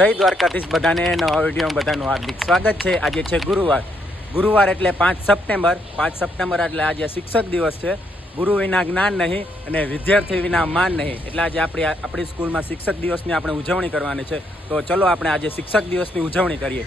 જય દ્વારકાધીશ બધાને નવા વિડીયોમાં બધાનું હાર્દિક સ્વાગત છે। આજે છે ગુરુવાર એટલે 5 સપ્ટેમ્બર 5 સપ્ટેમ્બર એટલે આજે શિક્ષક દિવસ છે। ગુરુ વિના જ્ઞાન નહીં અને વિદ્યાર્થી વિના માન નહીં, એટલે આજે આપણી સ્કૂલમાં શિક્ષક દિવસની આપણે ઉજવણી કરવાની છે। તો ચલો આપણે આજે શિક્ષક દિવસની ઉજવણી કરીએ।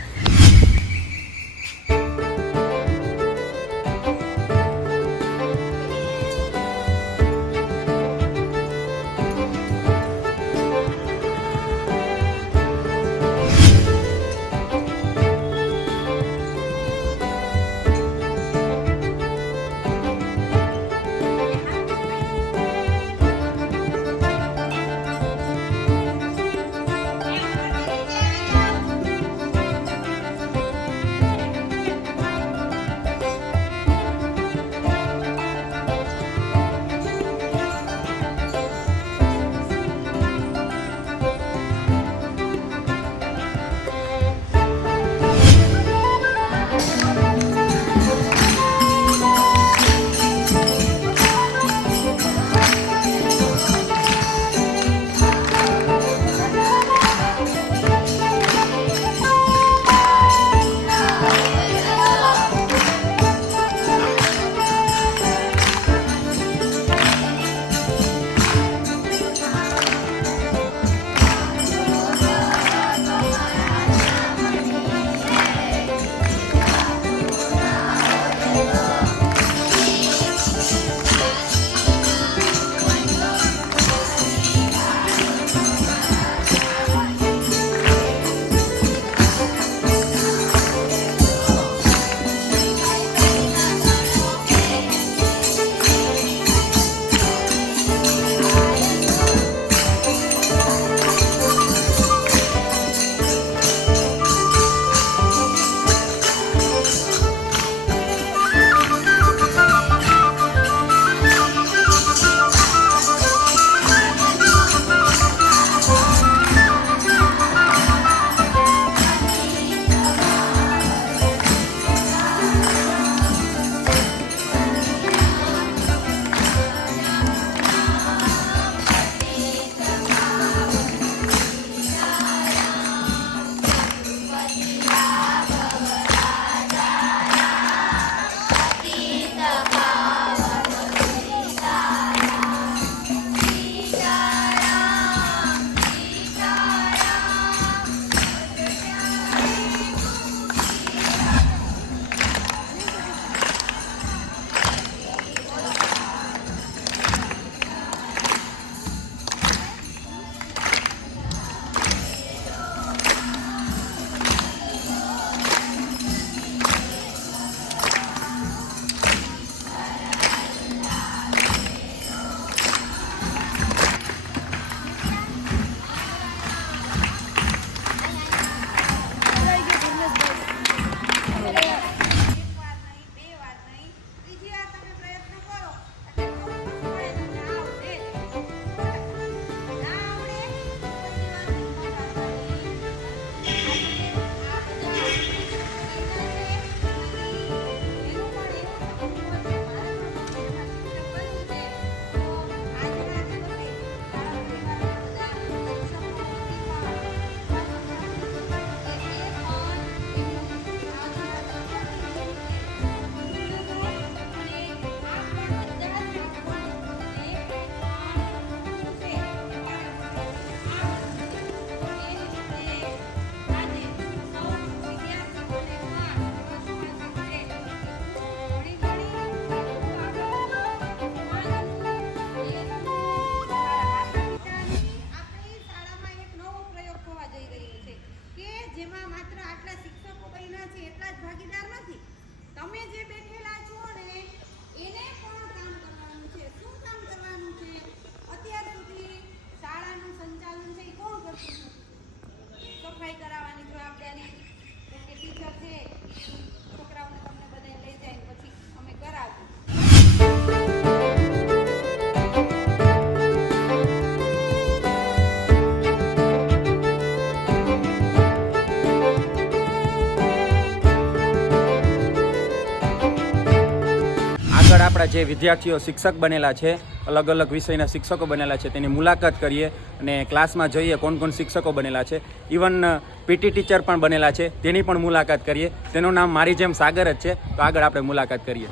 અમારા જે વિદ્યાર્થીઓ શિક્ષક બનેલા છે, અલગ અલગ વિષયના શિક્ષકો બનેલા છે, તેની મુલાકાત કરીએ અને ક્લાસમાં જોઈએ કોણ કોણ શિક્ષકો બનેલા છે. ઇવન પીટી ટીચર પણ બનેલા છે, તેની પણ મુલાકાત કરીએ. તેનું નામ મારી જેમ સાગર જ છે. તો આગળ આપણે મુલાકાત કરીએ.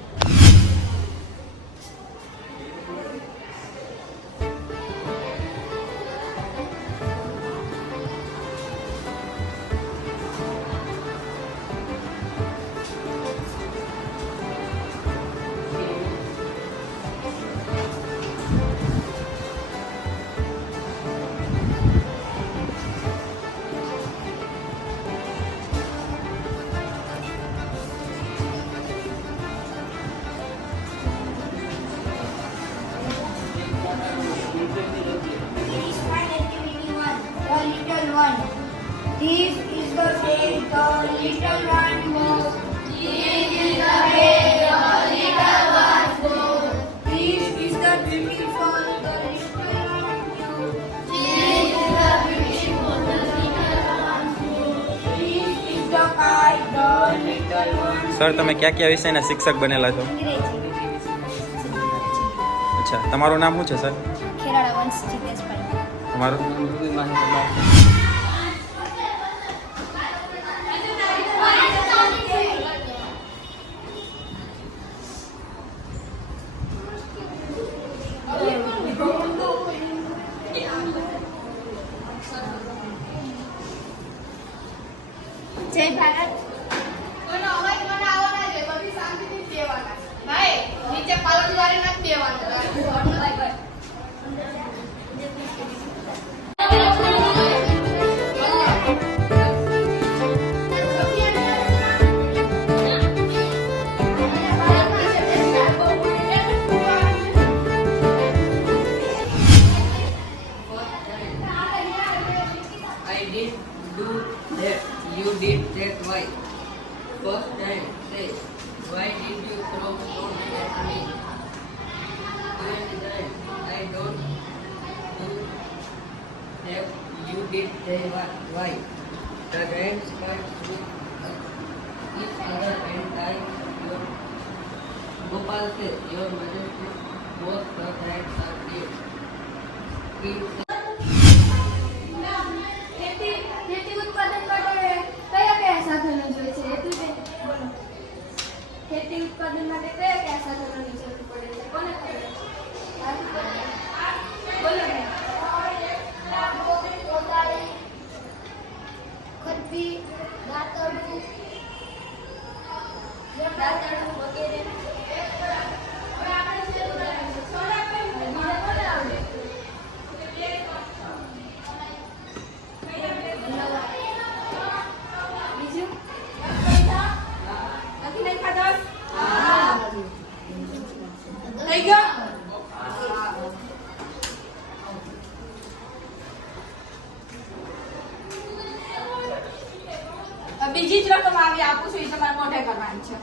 This is the way the little one goes. This is the way the little one goes. This is the beautiful the little one goes. This is the beautiful the little one goes. This is the kite the little one. Sir, તમે કયા કયા વિષયના શિક્ષક બનેલા છો? અચ્છા, તમારું નામ શું છે સર? ખેરાડા વંશ જીતેશભાઈ. તમારું? જય ભારત. કોનો અવાજ મને આવો ના જોઈએ, બધી શાંતિથી કહેવાના. ભાઈ, નીચે પાલન વાળી નથી દેવાનું. I did do that. You did that. Why? First time, say, why did you throw stones at me? Second time, I don't do that. You did that. Why? The rains cut through each other and I, your Gopal says, your majesty, both the rains are dead. ખેતી ઉત્પાદન માટે કયા કયા સાધનો જોઈએ છે? એટલું જ બોલો. ખેતી ઉત્પાદન માટે કયા કયા સાધનોની જરૂર પડે છે? કોને ખબર? બોલો ને. ખરપી, દાંતરડું વગેરે. થઈ ગયો? બીજી જ રકમ આવી આપું છું, એ તમારે મોઢે કરવાની છે.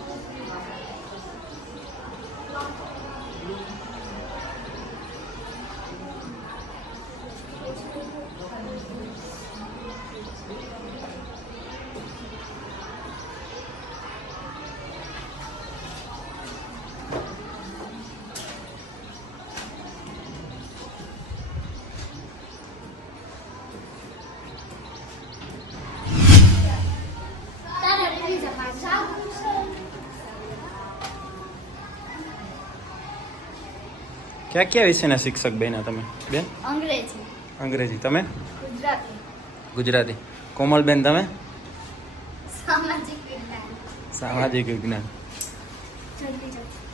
કયા કયા વિષયના શિક્ષક બન્યા તમે બેન? અંગ્રેજી, અંગ્રેજી. તમે? ગુજરાતી, ગુજરાતી. કોમલબેન, તમે? સામાજિક વિજ્ઞાન. સામાજિક વિજ્ઞાન. જલ્દી જલ્દી.